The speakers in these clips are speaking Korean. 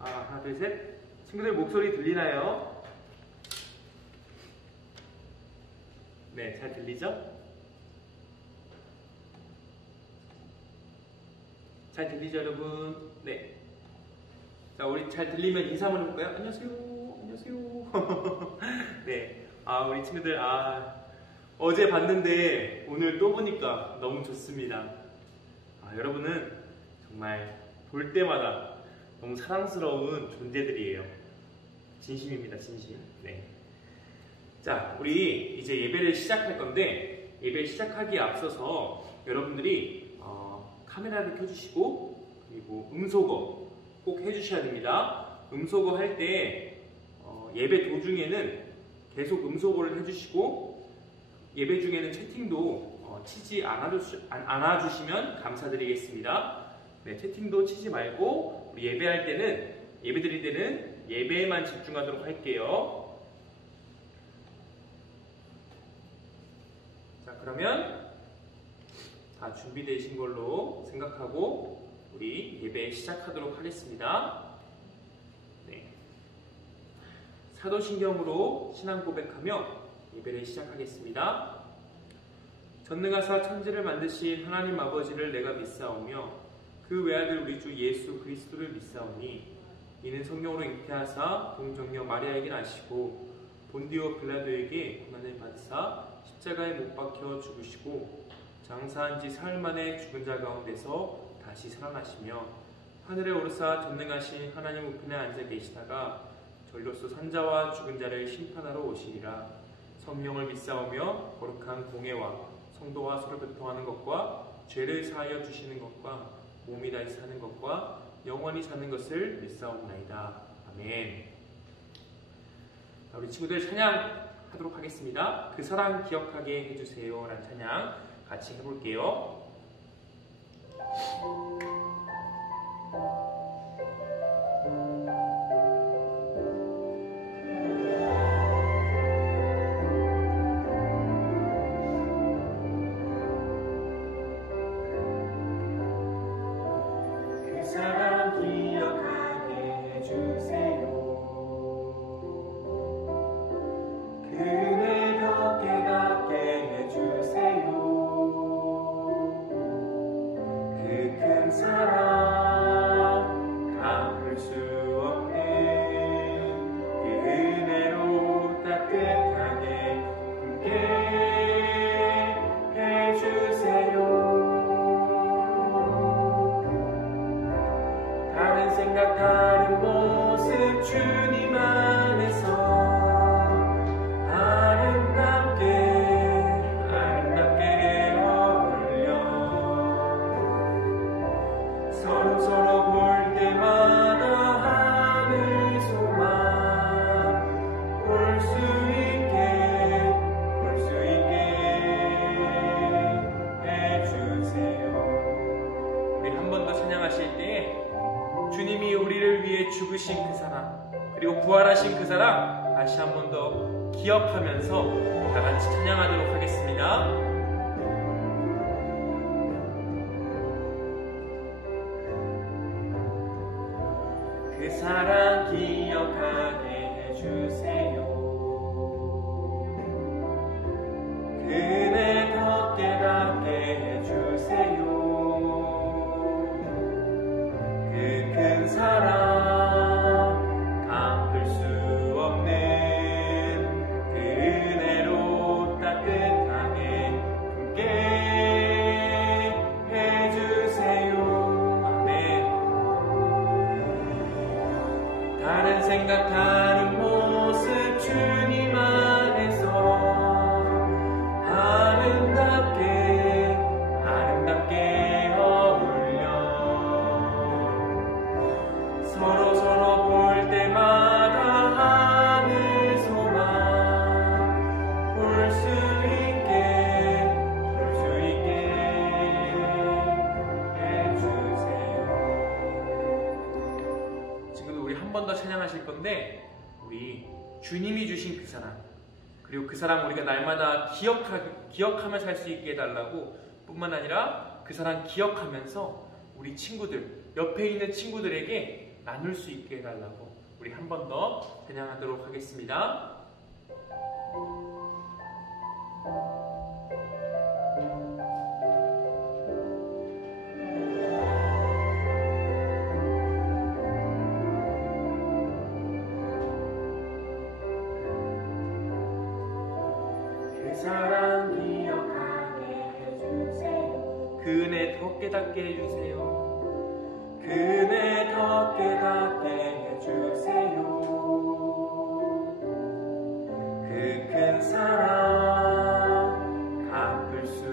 하나, 둘, 셋. 친구들 목소리 들리나요? 네, 잘 들리죠? 잘 들리죠, 여러분? 네. 자, 우리 잘 들리면 인사 한번 해볼까요? 안녕하세요. 안녕하세요. 네. 우리 친구들, 어제 봤는데 오늘 또 보니까 너무 좋습니다. 여러분은 정말 볼 때마다 너무 사랑스러운 존재들이에요. 진심입니다, 진심. 네. 자, 우리 이제 예배를 시작할 건데, 예배 시작하기에 앞서서 여러분들이 카메라를 켜주시고, 그리고 음소거 꼭 해주셔야 됩니다. 음소거 할 때 예배 도중에는 계속 음소거를 해주시고, 예배 중에는 채팅도 치지 않아주시면 감사드리겠습니다. 네, 채팅도 치지 말고 우리 예배할 때는, 예배 드릴 때는 예배에만 집중하도록 할게요. 자, 그러면 다 준비되신 걸로 생각하고 우리 예배 시작하도록 하겠습니다. 네. 사도신경으로 신앙 고백하며 예배를 시작하겠습니다. 전능하사 천지를 만드신 하나님 아버지를 내가 믿사오며 그 외아들 우리 주 예수 그리스도를 믿사오니 이는 성령으로 잉태하사 동정녀 마리아에게 나시고 본디오 빌라도에게 고난을 받으사 십자가에 못 박혀 죽으시고 장사한 지 사흘 만에 죽은 자 가운데서 다시 살아나시며 하늘에 오르사 전능하신 하나님 우편에 앉아 계시다가 절로서 산자와 죽은 자를 심판하러 오시리라. 성령을 믿사오며 거룩한 공예와 성도와 서로 교통하는 것과 죄를 사하여 주시는 것과 몸이 다시 사는 것과 영원히 사는 것을 믿사옵나이다. 아멘. 우리 친구들 찬양하도록 하겠습니다. 그 사랑 기억하게 해주세요 라는 찬양 같이 해볼게요. 죽으신 그 사랑, 그리고 부활하신 그 사랑 다시 한 번 더 기억하면서 다 같이 찬양하도록 하겠습니다. 그 사랑 기억하게 해주세요. 그네 더 깨닫게 해주세요. 그 큰 사랑 생각하는 모습 주님 안에서 아름답게 어울려 서로 볼 때마다 하늘 소망 볼 수 있게 해주세요. 지금 우리 한 번 더 찬양하실 건데, 우리 주님이 주신 그 사랑, 그리고 그 사랑 우리가 날마다 기억하며 살 수 있게 해달라고 뿐만 아니라 그 사랑 기억하면서 우리 친구들, 옆에 있는 친구들에게 나눌 수 있게 해달라고 우리 한 번 더 찬양하도록 하겠습니다. 그 사랑 기억하게 해주세요. 그 은혜 더 깨닫게 해주세요. 그 은혜 더 깨닫게 해주세요. 그 큰 사랑 갚을 수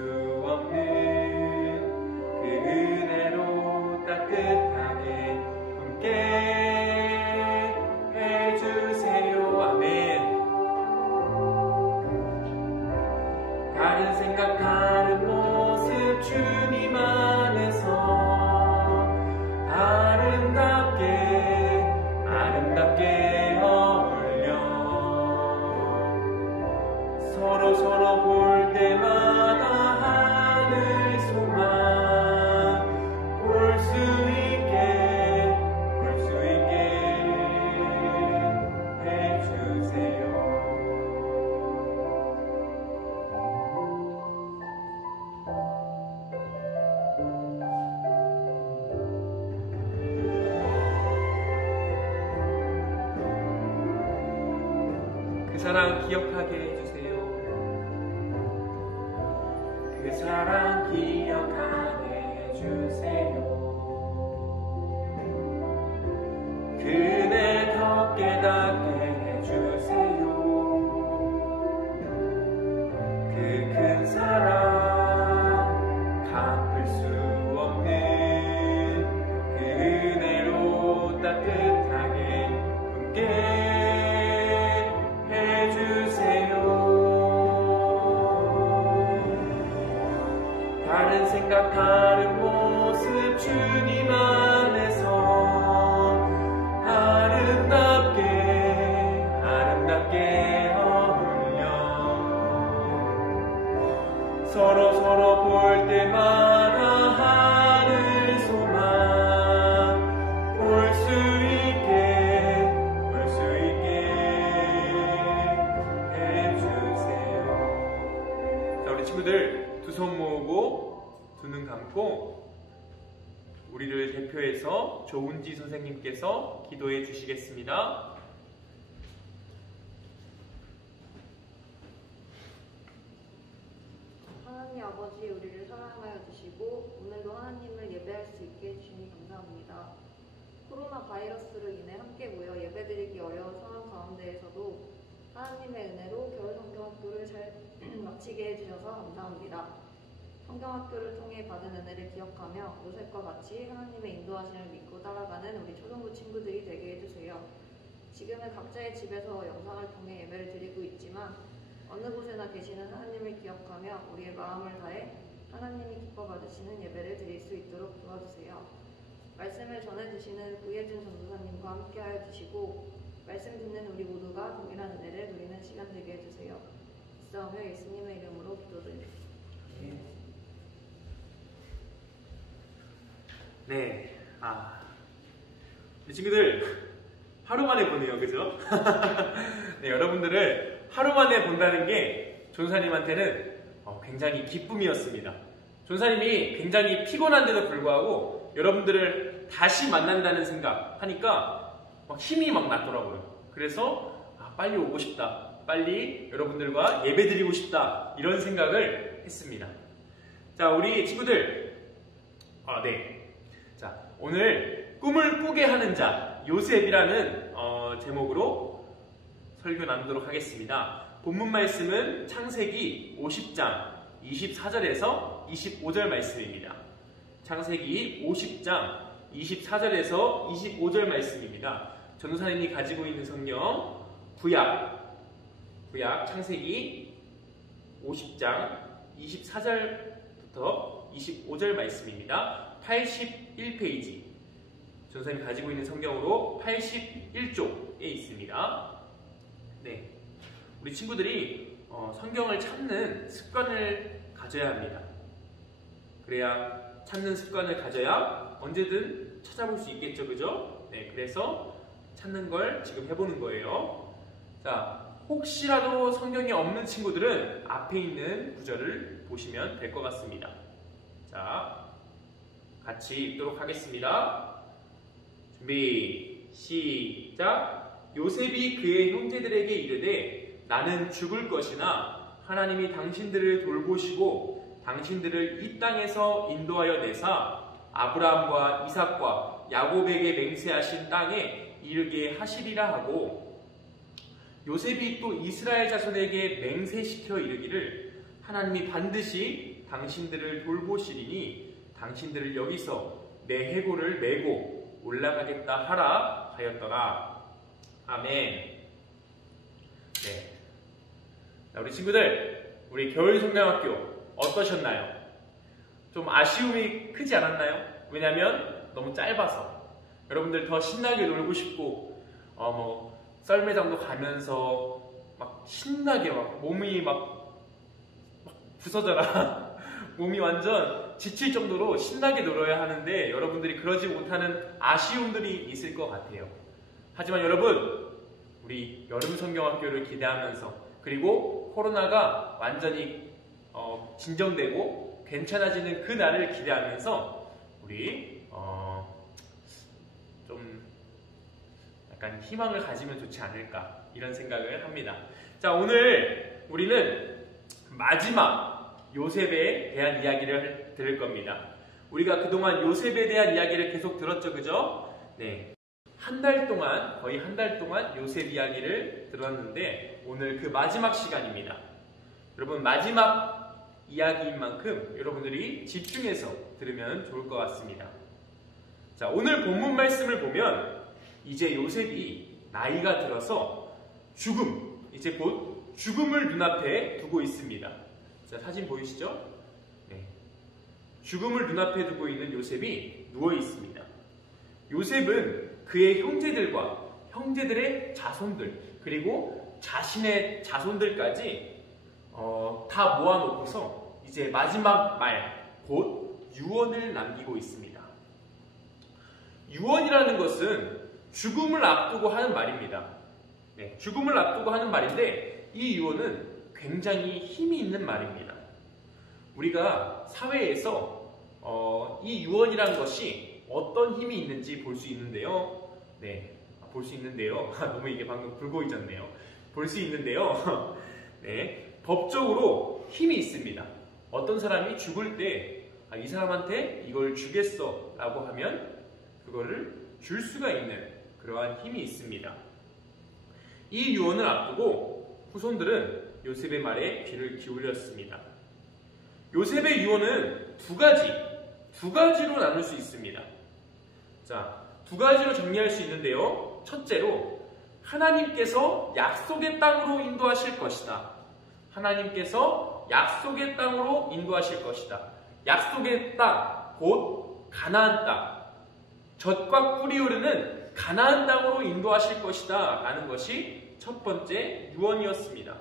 없는 그 은혜로 따뜻하게 함께 해주세요. 아멘. 다른 생각 다른 모습 주님 안에서 아름답게 어울려 서로 볼 때마다 하늘 소망 볼 수 있게 해주세요. 그 사랑 기억하게 해주세요. 그 사랑 기억하게 해주세요. 그 은혜 더 깨닫게 해주세요. 그 큰 사랑 갚을 수 없는 그 은혜로 따뜻하게 함께 해주세요. 다른 생각 다른 모습 주님 안에서 아름답게 어울려 서로 볼 때마다 하늘 소망 볼 수 있게 해주세요. 자, 우리 친구들 두 손 모으고 두 눈 감고 우리를 대표해서 조은지 선생님께서 기도해 주시겠습니다. 하나님 아버지, 우리를 사랑하여 주시고 오늘도 하나님을 예배할 수 있게 해주시니 감사합니다. 코로나 바이러스로 인해 함께 모여 예배드리기 어려운 상황 가운데에서도 하나님의 은혜로 겨울 성경학교를 잘 마치게 해주셔서 감사합니다. 성경학교를 통해 받은 은혜를 기억하며 요셉과 같이 하나님의 인도하심을 믿고 따라가는 우리 초등부 친구들이 되게 해주세요. 지금은 각자의 집에서 영상을 통해 예배를 드리고 있지만 어느 곳에나 계시는 하나님을 기억하며 우리의 마음을 다해 하나님이 기뻐 받으시는 예배를 드릴 수 있도록 도와주세요. 말씀을 전해주시는 구예준 전도사님과 함께하여 주시고 말씀 듣는 우리 모두가 동일한 은혜를 누리는 시간 되게 해주세요. 기도하며 예수님의 이름으로 기도드립니다. 네, 우리 친구들 하루 만에 보네요, 그죠? 네, 여러분들을 하루 만에 본다는 게 전도사님한테는 굉장히 기쁨이었습니다. 전도사님이 굉장히 피곤한데도 불구하고 여러분들을 다시 만난다는 생각하니까 힘이 막 났더라고요. 그래서 빨리 오고 싶다, 빨리 여러분들과 예배드리고 싶다, 이런 생각을 했습니다. 자, 우리 친구들, 자, 오늘 꿈을 꾸게 하는 자 요셉이라는 제목으로 설교 나누도록 하겠습니다. 본문 말씀은 창세기 50장 24절에서 25절 말씀입니다. 창세기 50장 24절에서 25절 말씀입니다. 전도사님이 가지고 있는 성경 구약 창세기 50장 24절부터 25절 말씀입니다. 81페이지 전도사님이 가지고 있는 성경으로 81쪽에 있습니다. 네, 우리 친구들이 성경을 찾는 습관을 가져야 합니다. 그래야 찾는 습관을 가져야 언제든 찾아볼 수 있겠죠, 그죠? 네, 그래서 찾는 걸 지금 해보는 거예요. 자, 혹시라도 성경에 없는 친구들은 앞에 있는 구절을 보시면 될 것 같습니다. 자, 같이 읽도록 하겠습니다. 준비, 시작. 요셉이 그의 형제들에게 이르되 나는 죽을 것이나 하나님이 당신들을 돌보시고 당신들을 이 땅에서 인도하여 내사 아브라함과 이삭과 야곱에게 맹세하신 땅에 이르게 하시리라 하고, 요셉이 또 이스라엘 자손에게 맹세시켜 이르기를 하나님이 반드시 당신들을 돌보시리니 당신들을 여기서 내 해골을 메고 올라가겠다 하라 하였더라. 아멘. 네. 자, 우리 친구들, 우리 겨울성경학교 어떠셨나요? 좀 아쉬움이 크지 않았나요? 왜냐면 너무 짧아서 여러분들 더 신나게 놀고 싶고 썰매장도 가면서 막 신나게 막 몸이 막 부서져라 몸이 완전 지칠 정도로 신나게 놀아야 하는데 여러분들이 그러지 못하는 아쉬움들이 있을 것 같아요. 하지만 여러분, 우리 여름성경학교를 기대하면서, 그리고 코로나가 완전히 진정되고 괜찮아지는 그 날을 기대하면서 우리 좀 약간 희망을 가지면 좋지 않을까, 이런 생각을 합니다. 자, 오늘 우리는 마지막 요셉에 대한 이야기를 들을 겁니다. 우리가 그동안 요셉에 대한 이야기를 계속 들었죠, 그죠? 네. 거의 한 달 동안 요셉 이야기를 들었는데 오늘 그 마지막 시간입니다. 여러분, 마지막 이야기인 만큼 여러분들이 집중해서 들으면 좋을 것 같습니다. 자, 오늘 본문 말씀을 보면 이제 요셉이 나이가 들어서 이제 곧 죽음을 눈앞에 두고 있습니다. 자, 사진 보이시죠? 네. 죽음을 눈앞에 두고 있는 요셉이 누워 있습니다. 요셉은 그의 형제들의 자손들, 그리고 자신의 자손들까지 다 모아놓고서 이제 마지막 말, 곧 유언을 남기고 있습니다. 유언이라는 것은 죽음을 앞두고 하는 말입니다. 네, 죽음을 앞두고 하는 말인데 이 유언은 굉장히 힘이 있는 말입니다. 우리가 사회에서 이 유언이라는 것이 어떤 힘이 있는지 볼 수 있는데요. 네, 볼 수 있는데요. 너무 이게 방금 붉어있잖네요. 볼 수 있는데요. 네, 법적으로 힘이 있습니다. 어떤 사람이 죽을 때 이 사람한테 이걸 주겠어 라고 하면 그거를 줄 수가 있는 그러한 힘이 있습니다. 이 유언을 앞두고 후손들은 요셉의 말에 귀를 기울였습니다. 요셉의 유언은 두 가지로 나눌 수 있습니다. 자, 두 가지로 정리할 수 있는데요. 첫째로, 하나님께서 약속의 땅으로 인도하실 것이다. 하나님께서 약속의 땅으로 인도하실 것이다. 약속의 땅, 곧 가나안 땅, 젖과 꿀이 흐르는 가나안 땅으로 인도하실 것이다 라는 것이 첫 번째 유언이었습니다.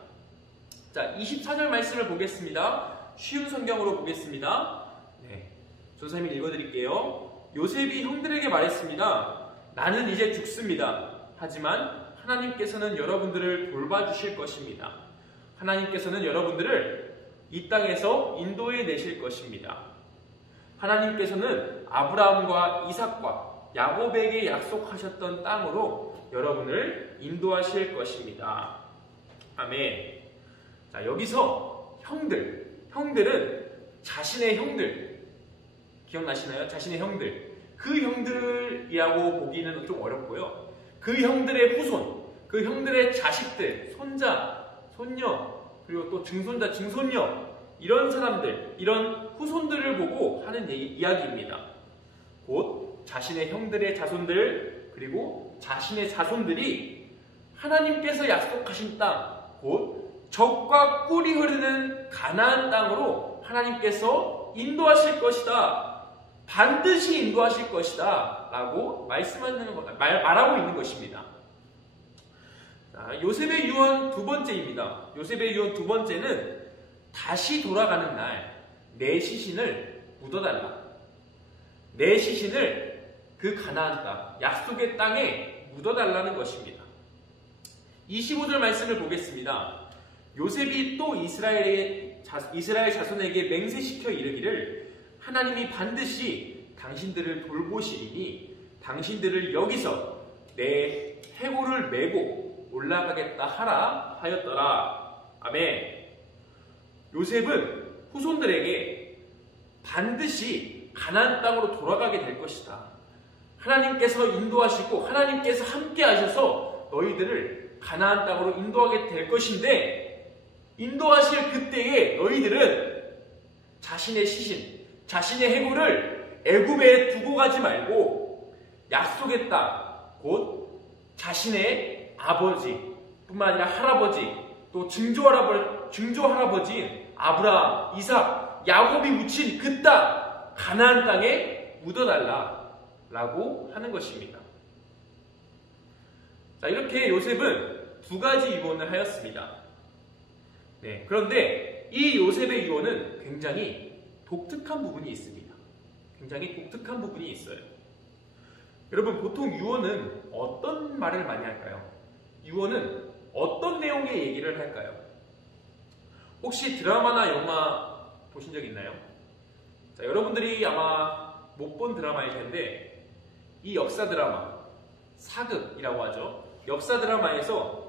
자, 24절 말씀을 보겠습니다. 쉬운 성경으로 보겠습니다. 네, 조사님 읽어드릴게요. 요셉이 형들에게 말했습니다. 나는 이제 죽습니다. 하지만 하나님께서는 여러분들을 돌봐주실 것입니다. 하나님께서는 여러분들을 이 땅에서 인도해 내실 것입니다. 하나님께서는 아브라함과 이삭과 야곱에게 약속하셨던 땅으로 여러분을 인도하실 것입니다. 아멘. 자, 여기서 형들은 자신의 형들, 기억나시나요? 자신의 형들. 그 형들이라고 보기는 좀 어렵고요. 그 형들의 후손, 그 형들의 자식들, 손자, 손녀, 그리고 또 증손자, 증손녀, 이런 사람들, 이런 후손들을 보고 하는 이야기입니다. 곧 자신의 형들의 자손들, 그리고 자신의 자손들이 하나님께서 약속하신 땅, 곧 젖과 꿀이 흐르는 가나안 땅으로 하나님께서 인도하실 것이다. 반드시 인도하실 것이다. 라고 말하고 있는 것입니다. 자, 요셉의 유언 두 번째입니다. 요셉의 유언 두 번째는 다시 돌아가는 날 내 시신을 묻어달라. 내 시신을 그 가나안 땅, 약속의 땅에 묻어달라는 것입니다. 25절 말씀을 보겠습니다. 요셉이 또 이스라엘 자손에게 맹세시켜 이르기를 하나님이 반드시 당신들을 돌보시리니 당신들을 여기서 내 해골을 메고 올라가겠다 하라 하였더라. 아멘. 요셉은 후손들에게 반드시 가나안 땅으로 돌아가게 될 것이다. 하나님께서 인도하시고 하나님께서 함께 하셔서 너희들을 가나안 땅으로 인도하게 될 것인데, 인도하실 그때에 너희들은 자신의 시신, 자신의 해골을 애굽에 두고 가지 말고 약속의 땅, 곧 자신의 아버지뿐만 아니라 할아버지, 또 증조할아버지인 아브라함, 이삭, 야곱이 묻힌 그 땅, 가나안 땅에 묻어달라라고 하는 것입니다. 자, 이렇게 요셉은 두 가지 유언을 하였습니다. 네, 그런데 이 요셉의 유언은 굉장히 독특한 부분이 있습니다. 굉장히 독특한 부분이 있어요. 여러분, 보통 유언은 어떤 말을 많이 할까요? 유언은 어떤 내용의 얘기를 할까요? 혹시 드라마나 영화 보신 적 있나요? 자, 여러분들이 아마 못 본 드라마일 텐데, 이 역사 드라마, 사극이라고 하죠. 역사 드라마에서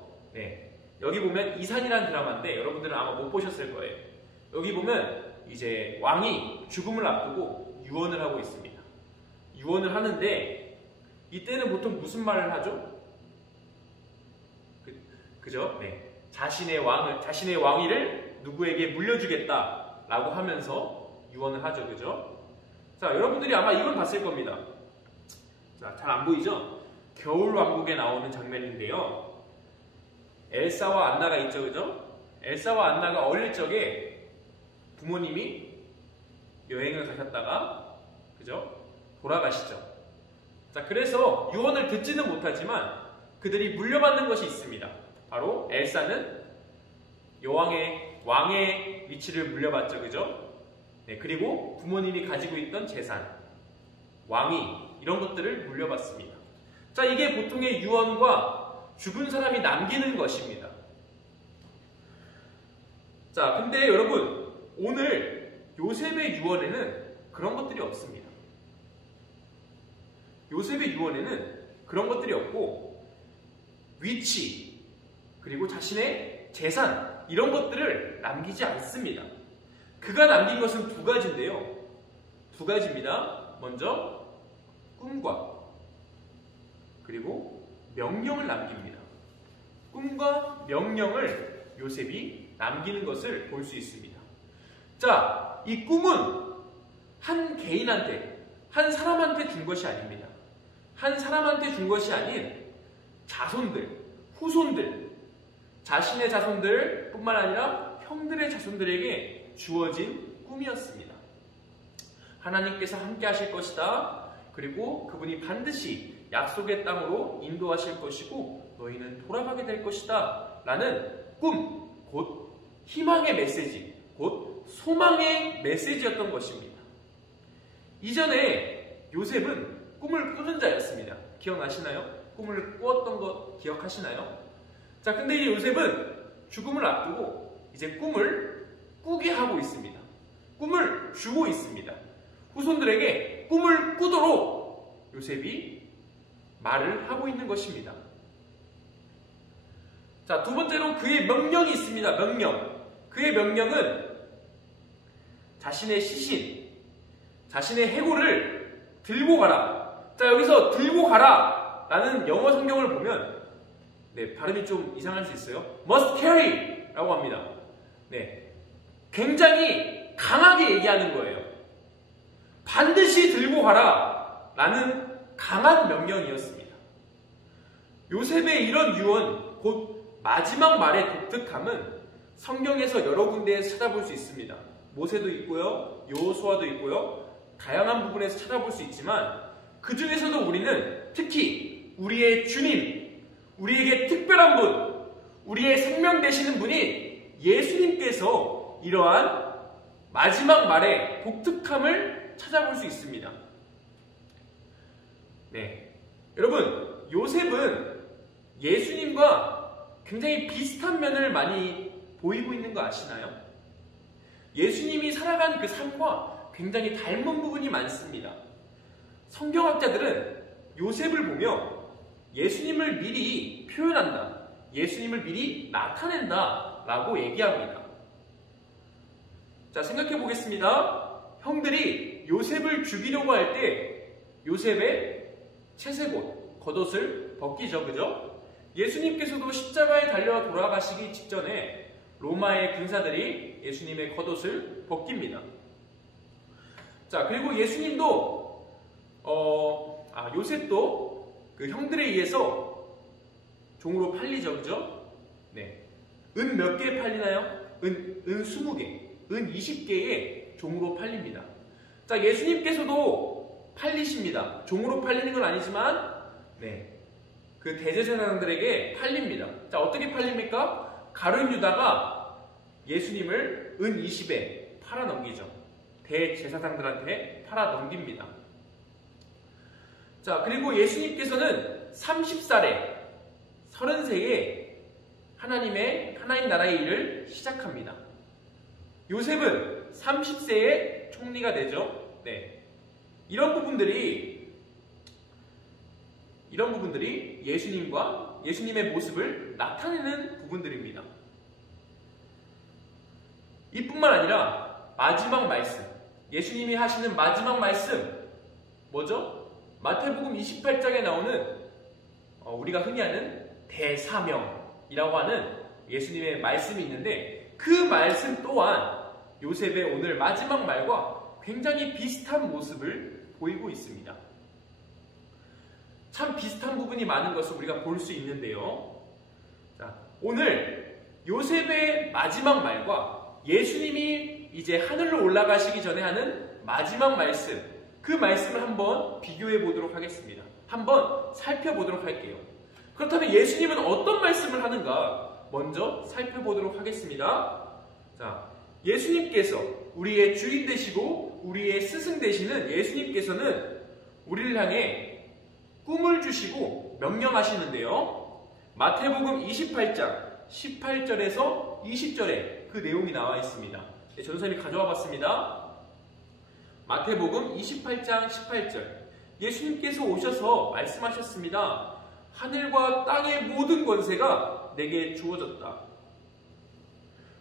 여기 보면 이산이라는 드라마인데 여러분들은 아마 못 보셨을 거예요. 여기 보면 이제 왕이 죽음을 앞두고 유언을 하고 있습니다. 유언을 하는데 이때는 보통 무슨 말을 하죠? 그죠? 네. 자신의 왕위를 누구에게 물려주겠다라고 하면서 유언을 하죠. 그죠? 자, 여러분들이 아마 이걸 봤을 겁니다. 자, 잘 안 보이죠? 겨울왕국에 나오는 장면인데요. 엘사와 안나가 있죠. 그죠? 엘사와 안나가 어릴 적에 부모님이 여행을 가셨다가, 그죠? 돌아가시죠. 자, 그래서 유언을 듣지는 못하지만 그들이 물려받는 것이 있습니다. 바로 엘사는 왕의 위치를 물려받죠. 그죠? 네, 그리고 부모님이 가지고 있던 재산, 왕위, 이런 것들을 물려받습니다. 자, 이게 보통의 유언과 죽은 사람이 남기는 것입니다. 자, 근데 여러분, 오늘 요셉의 유언에는 그런 것들이 없습니다. 요셉의 유언에는 그런 것들이 없고, 위치, 그리고 자신의 재산, 이런 것들을 남기지 않습니다. 그가 남긴 것은 두 가지인데요. 두 가지입니다. 먼저 꿈과 그리고 명령을 남깁니다. 꿈과 명령을 요셉이 남기는 것을 볼 수 있습니다. 자, 이 꿈은 한 개인한테, 한 사람한테 준 것이 아닙니다. 한 사람한테 준 것이 아닌 자손들, 후손들, 자신의 자손들 뿐만 아니라 형들의 자손들에게 주어진 꿈이었습니다. 하나님께서 함께 하실 것이다. 그리고 그분이 반드시 약속의 땅으로 인도하실 것이고 너희는 돌아가게 될 것이다. 라는 꿈, 곧 희망의 메시지, 곧 소망의 메시지였던 것입니다. 이전에 요셉은 꿈을 꾸는 자였습니다. 기억나시나요? 꿈을 꾸었던 것 기억하시나요? 자, 근데 이 요셉은 죽음을 앞두고 이제 꿈을 꾸게 하고 있습니다. 꿈을 주고 있습니다. 후손들에게 꿈을 꾸도록 요셉이 말을 하고 있는 것입니다. 자, 두 번째로 그의 명령이 있습니다. 명령. 그의 명령은 자신의 시신, 자신의 해골을 들고 가라. 자, 여기서 들고 가라 라는 영어 성경을 보면 발음이 좀 이상할 수 있어요. must carry 라고 합니다. 굉장히 강하게 얘기하는 거예요. 반드시 들고 가라 라는 강한 명령이었습니다. 요셉의 이런 유언, 곧 마지막 말의 독특함은 성경에서 여러 군데에서 찾아볼 수 있습니다. 모세도 있고요, 여호수아도 있고요, 다양한 부분에서 찾아볼 수 있지만 그 중에서도 우리는 특히 우리의 주님, 우리에게 특별한 분, 우리의 생명 되시는 분인 예수님께서 이러한 마지막 말의 독특함을 찾아볼 수 있습니다. 네. 여러분, 요셉은 예수님과 굉장히 비슷한 면을 많이 보이고 있는 거 아시나요? 예수님이 살아간 그 삶과 굉장히 닮은 부분이 많습니다. 성경학자들은 요셉을 보며 예수님을 미리 표현한다, 예수님을 미리 나타낸다 라고 얘기합니다. 자, 생각해 보겠습니다. 형들이 요셉을 죽이려고 할 때 요셉의 채색옷, 겉옷을 벗기죠, 그죠? 예수님께서도 십자가에 달려 돌아가시기 직전에 로마의 군사들이 예수님의 겉옷을 벗깁니다. 자, 그리고 예수님도 요셉도 그 형들에 의해서 종으로 팔리죠, 그죠? 네. 은 몇 개 팔리나요? 은 20개, 은 20개의 종으로 팔립니다. 자, 예수님께서도 팔리십니다. 종으로 팔리는 건 아니지만, 네, 그 대제사장들에게 팔립니다. 자, 어떻게 팔립니까? 가룟 유다가 예수님을 은 20에 팔아 넘기죠. 대제사장들한테 팔아 넘깁니다. 자, 그리고 예수님께서는 30살에 33에 하나님 나라의 일을 시작합니다. 요셉은 30세에 총리가 되죠. 네. 이런 부분들이 예수님과 예수님의 모습을 나타내는 부분들입니다. 이뿐만 아니라 마지막 말씀, 예수님이 하시는 마지막 말씀 뭐죠? 마태복음 28장에 나오는 우리가 흔히 아는 대사명이라고 하는 예수님의 말씀이 있는데, 그 말씀 또한 요셉의 오늘 마지막 말과 굉장히 비슷한 모습을 보이고 있습니다. 참 비슷한 부분이 많은 것을 우리가 볼 수 있는데요. 자, 오늘 요셉의 마지막 말과 예수님이 이제 하늘로 올라가시기 전에 하는 마지막 말씀, 그 말씀을 한번 비교해 보도록 하겠습니다. 한번 살펴보도록 할게요. 그렇다면 예수님은 어떤 말씀을 하는가 먼저 살펴보도록 하겠습니다. 자, 예수님께서 우리의 주인 되시고 우리의 스승 되시는 예수님께서는 우리를 향해 꿈을 주시고 명령하시는데요. 마태복음 28장 18절에서 20절에 그 내용이 나와 있습니다. 전도사님이 가져와 봤습니다. 마태복음 28장 18절, 예수님께서 오셔서 말씀하셨습니다. 하늘과 땅의 모든 권세가 내게 주어졌다.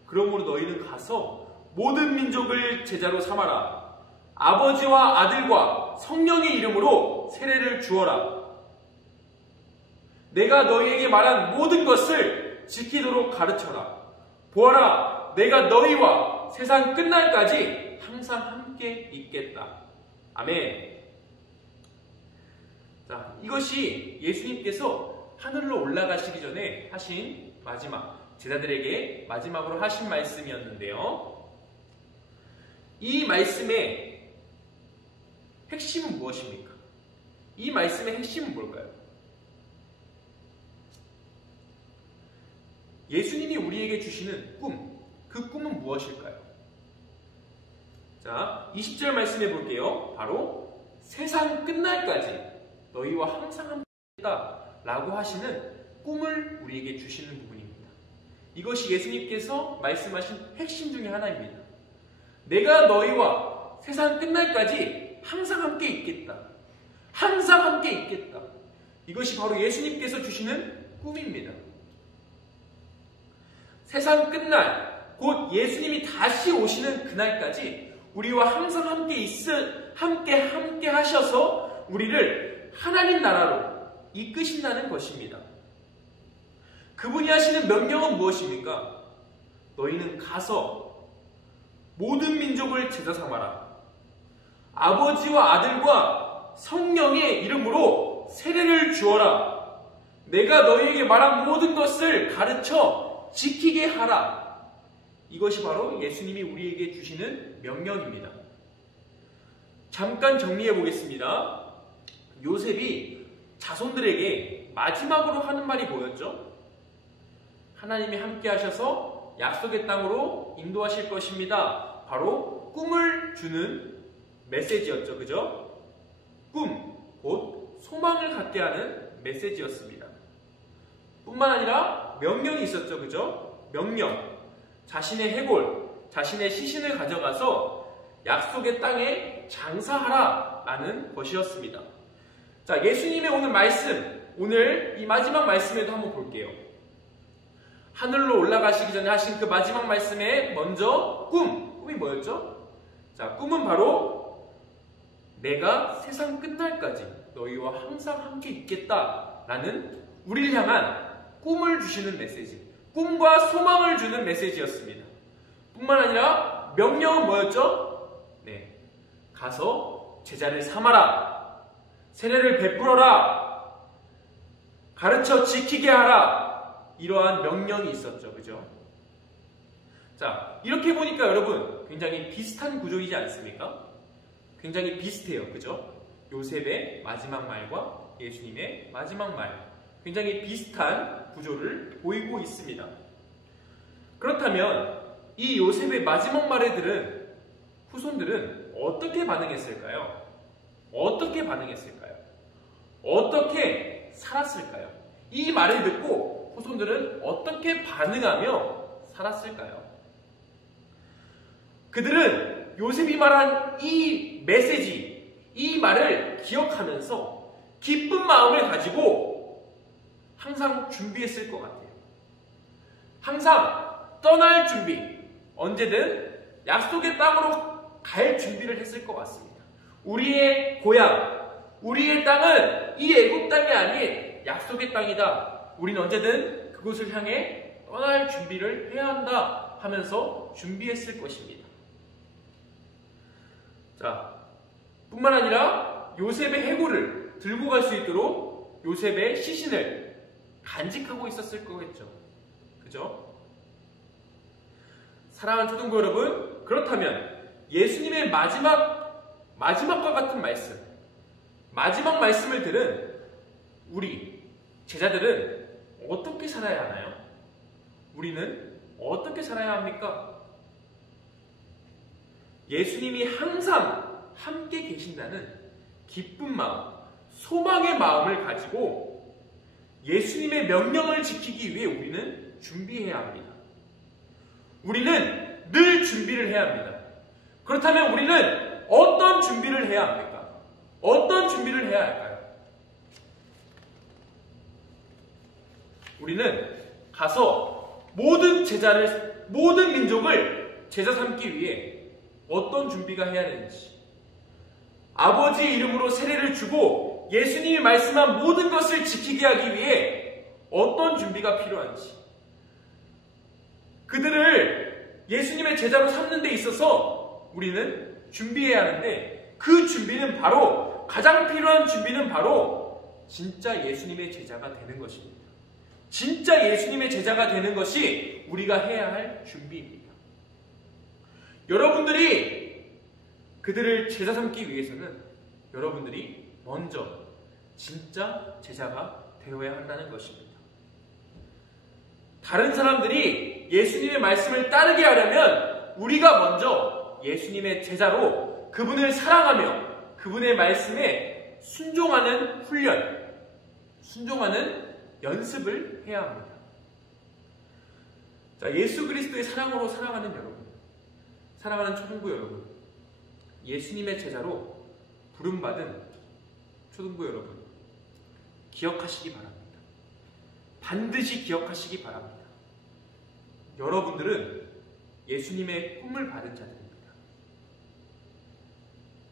그러므로 너희는 가서 모든 민족을 제자로 삼아라. 아버지와 아들과 성령의 이름으로 세례를 주어라. 내가 너희에게 말한 모든 것을 지키도록 가르쳐라. 보아라, 내가 너희와 세상 끝날까지 항상 함께 있겠다. 아멘. 자, 이것이 예수님께서 하늘로 올라가시기 전에 하신 마지막, 제자들에게 마지막으로 하신 말씀이었는데요. 이 말씀의 핵심은 무엇입니까? 이 말씀의 핵심은 뭘까요? 예수님이 우리에게 주시는 꿈, 그 꿈은 무엇일까요? 자, 20절 말씀해 볼게요. 바로 세상 끝날까지 너희와 항상 함께 있다 라고 하시는 꿈을 우리에게 주시는 부분입니다. 이것이 예수님께서 말씀하신 핵심 중에 하나입니다. 내가 너희와 세상 끝날까지 항상 함께 있겠다. 항상 함께 있겠다. 이것이 바로 예수님께서 주시는 꿈입니다. 세상 끝날, 곧 예수님이 다시 오시는 그날까지 우리와 항상 함께 하셔서 우리를 하나님 나라로 이끄신다는 것입니다. 그분이 하시는 명령은 무엇입니까? 너희는 가서 모든 민족을 제자 삼아라. 아버지와 아들과 성령의 이름으로 세례를 주어라. 내가 너희에게 말한 모든 것을 가르쳐 지키게 하라. 이것이 바로 예수님이 우리에게 주시는 명령입니다. 잠깐 정리해 보겠습니다. 요셉이 자손들에게 마지막으로 하는 말이 뭐였죠? 하나님이 함께 하셔서 약속의 땅으로 인도하실 것입니다. 바로 꿈을 주는 메시지였죠. 그죠? 꿈, 곧 소망을 갖게 하는 메시지였습니다. 뿐만 아니라 명령이 있었죠. 그죠? 명령. 자신의 해골, 자신의 시신을 가져가서 약속의 땅에 장사하라 라는 것이었습니다. 자, 예수님의 오늘 말씀, 오늘 이 마지막 말씀에도 한번 볼게요. 하늘로 올라가시기 전에 하신 그 마지막 말씀에 먼저 꿈이 뭐였죠? 자, 꿈은 바로 내가 세상 끝날까지 너희와 항상 함께 있겠다라는 우리를 향한 꿈을 주시는 메시지, 꿈과 소망을 주는 메시지였습니다. 뿐만 아니라 명령은 뭐였죠? 네, 가서 제자를 삼아라, 세례를 베풀어라, 가르쳐 지키게 하라, 이러한 명령이 있었죠. 그죠? 자, 이렇게 보니까 여러분 굉장히 비슷한 구조이지 않습니까? 굉장히 비슷해요. 그죠? 요셉의 마지막 말과 예수님의 마지막 말, 굉장히 비슷한 구조를 보이고 있습니다. 그렇다면 이 요셉의 마지막 말에 들은 후손들은 어떻게 반응했을까요? 어떻게 반응했을까요? 어떻게 살았을까요? 이 말을 듣고 후손들은 어떻게 반응하며 살았을까요? 그들은 요셉이 말한 이 메시지, 이 말을 기억하면서 기쁜 마음을 가지고 항상 준비했을 것 같아요. 항상 떠날 준비, 언제든 약속의 땅으로 갈 준비를 했을 것 같습니다. 우리의 고향, 우리의 땅은 이 애굽 땅이 아닌 약속의 땅이다. 우리는 언제든 그곳을 향해 떠날 준비를 해야 한다 하면서 준비했을 것입니다. 자, 뿐만 아니라 요셉의 해골을 들고 갈 수 있도록 요셉의 시신을 간직하고 있었을 거겠죠. 그죠? 사랑하는 초등부 여러분, 그렇다면 예수님의 마지막과 같은 말씀, 마지막 말씀을 들은 우리 제자들은 어떻게 살아야 하나요? 우리는 어떻게 살아야 합니까? 예수님이 항상 함께 계신다는 기쁜 마음, 소망의 마음을 가지고 예수님의 명령을 지키기 위해 우리는 준비해야 합니다. 우리는 늘 준비를 해야 합니다. 그렇다면 우리는 어떤 준비를 해야 합니까? 어떤 준비를 해야 할까요? 우리는 가서 모든 민족을 제자 삼기 위해 어떤 준비가 해야 되는지, 아버지 이름으로 세례를 주고 예수님이 말씀한 모든 것을 지키게 하기 위해 어떤 준비가 필요한지, 그들을 예수님의 제자로 삼는 데 있어서 우리는 준비해야 하는데, 그 준비는 바로, 가장 필요한 준비는 바로 진짜 예수님의 제자가 되는 것입니다. 진짜 예수님의 제자가 되는 것이 우리가 해야 할 준비입니다. 여러분들이 그들을 제자 삼기 위해서는 여러분들이 먼저 진짜 제자가 되어야 한다는 것입니다. 다른 사람들이 예수님의 말씀을 따르게 하려면 우리가 먼저 예수님의 제자로 그분을 사랑하며 그분의 말씀에 순종하는 훈련, 순종하는 연습을 해야 합니다. 자, 예수 그리스도의 사랑으로 사랑하는 여러분, 사랑하는 초등부 여러분, 예수님의 제자로 부름받은 초등부 여러분, 기억하시기 바랍니다. 반드시 기억하시기 바랍니다. 여러분들은 예수님의 꿈을 받은 자들입니다.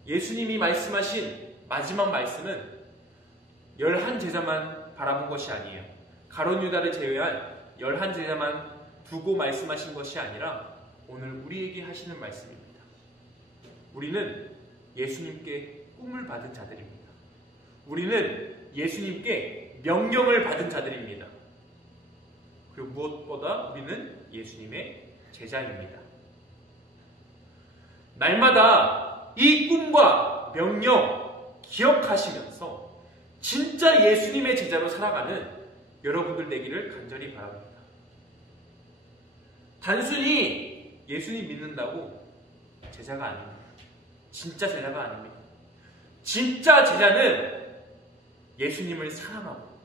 예수님이 말씀하신 마지막 말씀은 11제자만 바라본 것이 아니에요. 가룟 유다를 제외한 11제자만 두고 말씀하신 것이 아니라 오늘 우리에게 하시는 말씀입니다. 우리는 예수님께 꿈을 받은 자들입니다. 우리는 예수님께 명령을 받은 자들입니다. 그리고 무엇보다 우리는 예수님의 제자입니다. 날마다 이 꿈과 명령 기억하시면서 진짜 예수님의 제자로 살아가는 여러분들 되기를 간절히 바랍니다. 단순히 예수님 믿는다고 제자가 아닙니다. 진짜 제자가 아닙니다. 진짜 제자는 예수님을 사랑하고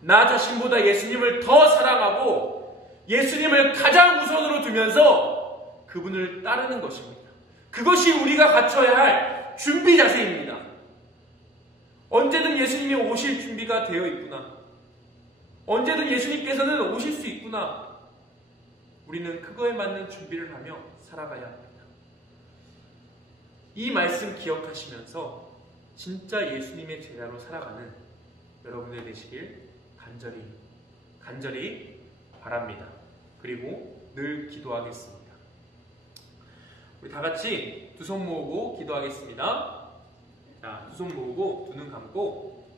나 자신보다 예수님을 더 사랑하고 예수님을 가장 우선으로 두면서 그분을 따르는 것입니다. 그것이 우리가 갖춰야 할 준비 자세입니다. 언제든 예수님이 오실 준비가 되어 있구나. 언제든 예수님께서는 오실 수 있구나. 우리는 그거에 맞는 준비를 하며 살아가야 합니다. 이 말씀 기억하시면서 진짜 예수님의 제자로 살아가는 여러분들 되시길 간절히 바랍니다. 그리고 늘 기도하겠습니다. 우리 다 같이 두 손 모으고 기도하겠습니다. 자, 두 손 모으고 두 눈 감고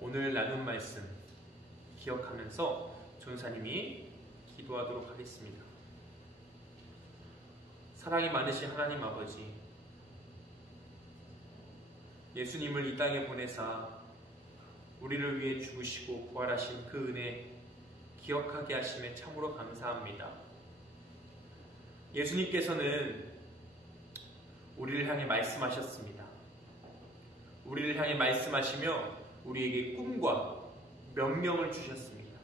오늘 나눈 말씀 기억하면서 전사님이 기도하도록 하겠습니다. 사랑이 많으신 하나님 아버지, 예수님을 이 땅에 보내사 우리를 위해 죽으시고 부활하신 그 은혜 기억하게 하심에 참으로 감사합니다. 예수님께서는 우리를 향해 말씀하셨습니다. 우리를 향해 말씀하시며 우리에게 꿈과 명령을 주셨습니다.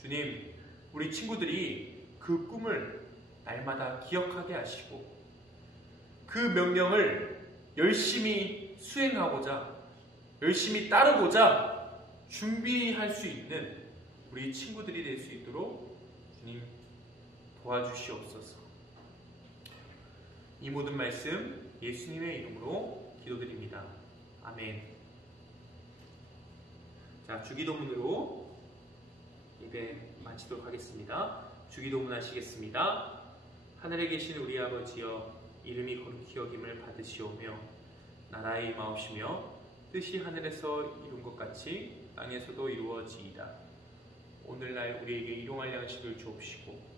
주님, 우리 친구들이 그 꿈을 날마다 기억하게 하시고 그 명령을 열심히 수행하고자, 열심히 따르고자 준비할 수 있는 우리 친구들이 될 수 있도록 주님 도와주시옵소서. 이 모든 말씀 예수님의 이름으로 기도드립니다. 아멘. 자, 주기도문으로 예배 마치도록 하겠습니다. 주기도문 하시겠습니다. 하늘에 계신 우리 아버지여, 이름이 거룩히 여김을 받으시오며 나라의 마옵시며 뜻이 하늘에서 이룬 것 같이 땅에서도 이루어지이다. 오늘날 우리에게 일용할 양식을 주옵시고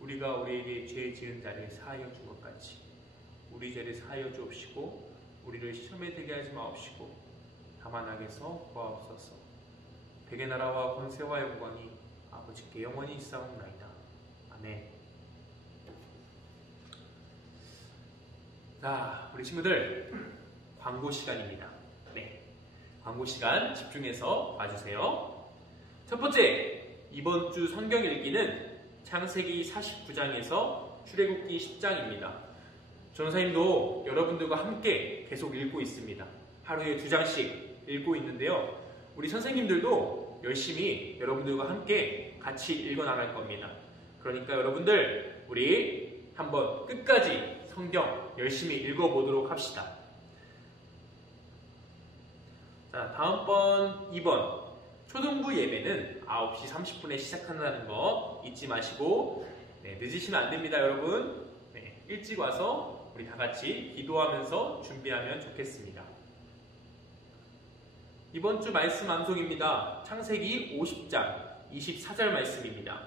우리가 우리에게 죄 지은 자를 사하여 준 것 같이 우리 죄를 사하여 주옵시고 우리를 시험에 들게 하지 마옵시고 다만 악에서 구하옵소서. 백의 나라와 권세와 영광이 아버지께 영원히 있사옵나이다. 아멘. 자, 우리 친구들 광고 시간입니다. 네, 광고 시간 집중해서 봐주세요. 첫 번째, 이번 주 성경 읽기는 창세기 49장에서 출애굽기 10장입니다. 전사님도 여러분들과 함께 계속 읽고 있습니다. 하루에 2장씩 읽고 있는데요. 우리 선생님들도 열심히 여러분들과 함께 같이 읽어나갈 겁니다. 그러니까 여러분들 우리 한번 끝까지 성경 열심히 읽어보도록 합시다. 자, 다음번 2번 초등부 예배는 9시 30분에 시작한다는 거 잊지 마시고 늦으시면 안 됩니다, 여러분. 일찍 와서 우리 다 같이 기도하면서 준비하면 좋겠습니다. 이번 주 말씀 암송입니다. 창세기 50장 24절 말씀입니다.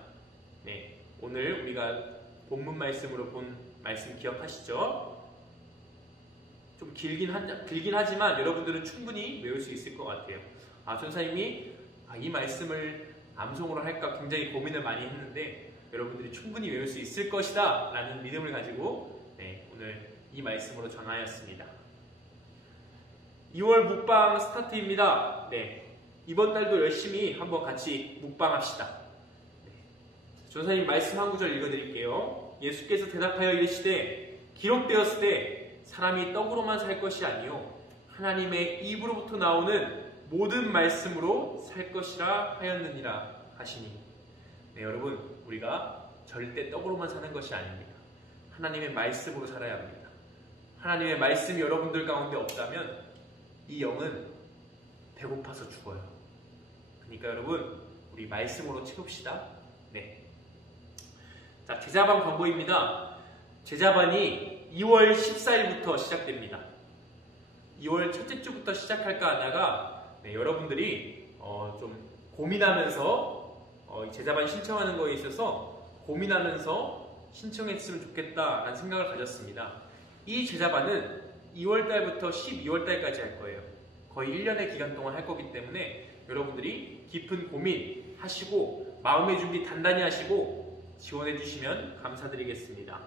오늘 우리가 본문 말씀으로 본 말씀 기억하시죠? 좀 길긴 하지만 여러분들은 충분히 외울 수 있을 것 같아요. 전사님이 이 말씀을 암송으로 할까 굉장히 고민을 많이 했는데 여러분들이 충분히 외울 수 있을 것이다 라는 믿음을 가지고 오늘 이 말씀으로 전하였습니다. 2월 묵방 스타트입니다. 이번 달도 열심히 한번 같이 묵방합시다. 전사님 말씀 한 구절 읽어드릴게요. 예수께서 대답하여 이르시되 기록되었을 때 사람이 떡으로만 살 것이 아니요 하나님의 입으로부터 나오는 모든 말씀으로 살 것이라 하였느니라 하시니. 여러분, 우리가 절대 떡으로만 사는 것이 아닙니다. 하나님의 말씀으로 살아야 합니다. 하나님의 말씀이 여러분들 가운데 없다면 이 영은 배고파서 죽어요. 그러니까 여러분, 우리 말씀으로 채웁시다. 자, 제자반 광고입니다. 제자반이 2월 14일부터 시작됩니다. 2월 첫째 주부터 시작할까 하다가 여러분들이 좀 고민하면서 제자반 신청하는 거에 있어서 고민하면서 신청했으면 좋겠다라는 생각을 가졌습니다. 이 제자반은 2월달부터 12월달까지 할 거예요. 거의 1년의 기간 동안 할 거기 때문에 여러분들이 깊은 고민하시고 마음의 준비 단단히 하시고 지원해 주시면 감사드리겠습니다.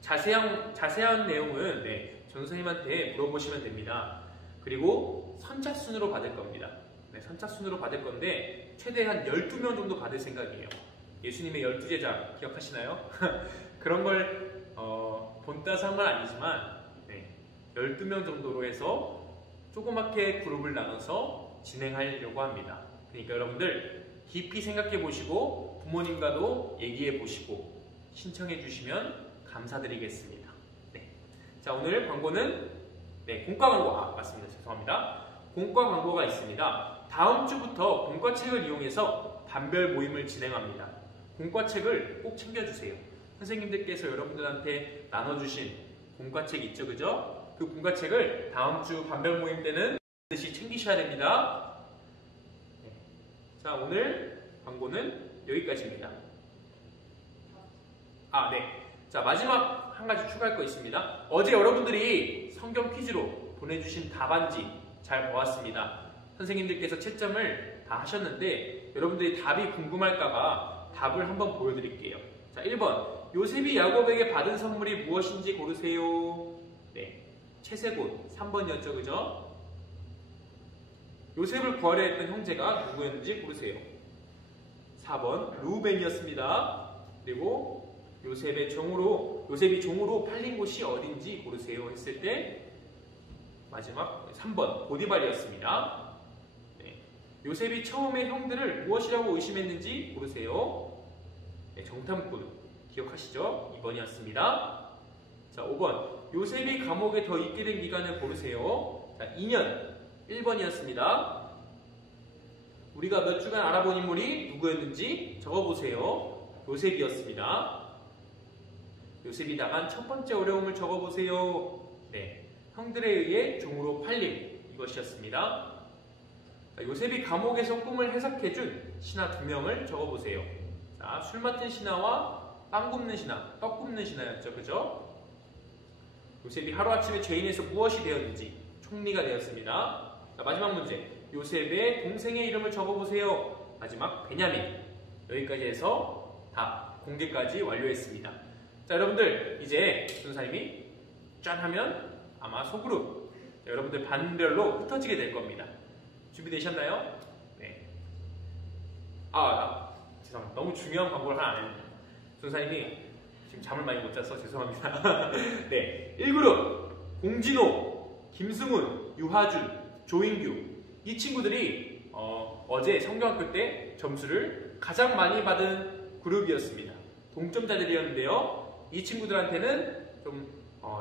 자세한 내용은 전 선생님한테 물어보시면 됩니다. 그리고 선착순으로 받을 겁니다. 네, 선착순으로 받을 건데 최대한 12명 정도 받을 생각이에요. 예수님의 12제자 기억하시나요? 그런 걸 본따서 한 건 아니지만 12명 정도로 해서 조그맣게 그룹을 나눠서 진행하려고 합니다. 그러니까 여러분들 깊이 생각해 보시고 부모님과도 얘기해 보시고 신청해 주시면 감사드리겠습니다. 네. 자, 오늘 광고는 공과 광고, 맞습니다. 죄송합니다. 공과 광고가 있습니다. 다음 주부터 공과책을 이용해서 반별 모임을 진행합니다. 공과책을 꼭 챙겨주세요. 선생님들께서 여러분들한테 나눠주신 공과책 있죠, 그죠? 그 공과책을 다음 주 반별 모임 때는 반드시 챙기셔야 됩니다. 네. 자, 오늘 광고는 여기까지입니다. 네. 자, 마지막 한 가지 추가할 거 있습니다. 어제 여러분들이 성경 퀴즈로 보내주신 답안지 잘 보았습니다. 선생님들께서 채점을 다 하셨는데 여러분들이 답이 궁금할까봐 답을 한번 보여드릴게요. 자, 1번 요셉이 야곱에게 받은 선물이 무엇인지 고르세요. 네, 채세곶 3번이었죠, 그죠? 요셉을 구하려 했던 형제가 누구였는지 고르세요. 4번 루벤이었습니다. 그리고 요셉이 종으로 팔린 곳이 어딘지 고르세요 했을 때 마지막 3번 보디발이었습니다. 네. 요셉이 처음에 형들을 무엇이라고 의심했는지 고르세요. 네, 정탐꾼 기억하시죠? 2번이었습니다. 자, 5번 요셉이 감옥에 더 있게 된 기간을 고르세요. 자, 2년 1번이었습니다. 우리가 몇 주간 알아본 인물이 누구였는지 적어보세요. 요셉이었습니다. 요셉이 당한 첫 번째 어려움을 적어보세요. 네, 형들에 의해 종으로 팔림, 이것이었습니다. 자, 요셉이 감옥에서 꿈을 해석해준 신하 2명을 적어보세요. 자, 술 맡은 신하와 빵 굽는 신하, 떡 굽는 신하였죠, 그죠? 요셉이 하루아침에 죄인에서 무엇이 되었는지 총리가 되었습니다. 자, 마지막 문제, 요셉의 동생의 이름을 적어보세요. 마지막 베냐민. 여기까지 해서 다 공개까지 완료했습니다. 자, 여러분들 이제 선생님이 짠 하면 아마 소그룹 여러분들 반별로 흩어지게 될 겁니다. 준비되셨나요? 네. 죄송합니다. 너무 중요한 광고를 하나 안 했네요. 선생님이 지금 잠을 많이 못 자서 죄송합니다. 네, 1그룹 공진호, 김승훈, 유하준, 조인규. 이 친구들이 어제 성경학교 때 점수를 가장 많이 받은 그룹이었습니다. 동점자들이었는데요. 이 친구들한테는 좀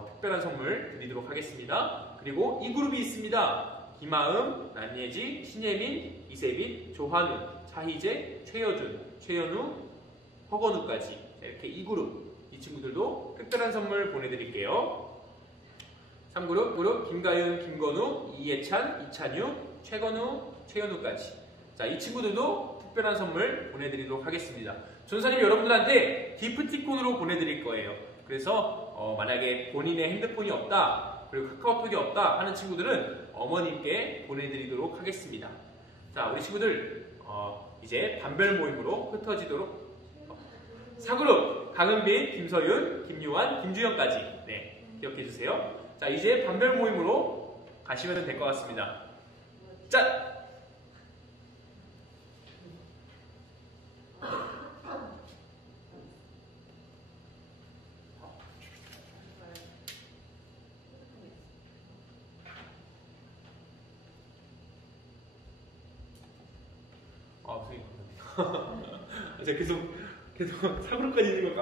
특별한 선물 드리도록 하겠습니다. 그리고 이 그룹이 있습니다. 김아음, 난예지, 신예민, 이세빈, 조한우, 차희재, 최여준, 최연우, 허건우까지 이렇게 이 그룹, 이 친구들도 특별한 선물 보내드릴게요. 3그룹 김가윤, 김건우, 이예찬, 이찬유, 최건우, 최연우까지. 자, 이 친구들도 특별한 선물 보내드리도록 하겠습니다. 전사님 여러분들한테 기프티콘으로 보내드릴 거예요. 그래서 만약에 본인의 핸드폰이 없다, 그리고 카카오톡이 없다 하는 친구들은 어머님께 보내드리도록 하겠습니다. 자, 우리 친구들 이제 반별 모임으로 흩어지도록 4그룹 강은빈, 김서윤, 김유환, 김주영까지 기억해주세요. 자, 이제 반별 모임으로 가시면 될 것 같습니다. 짠! 선생님. 제가 계속 4그룹까지 있는 거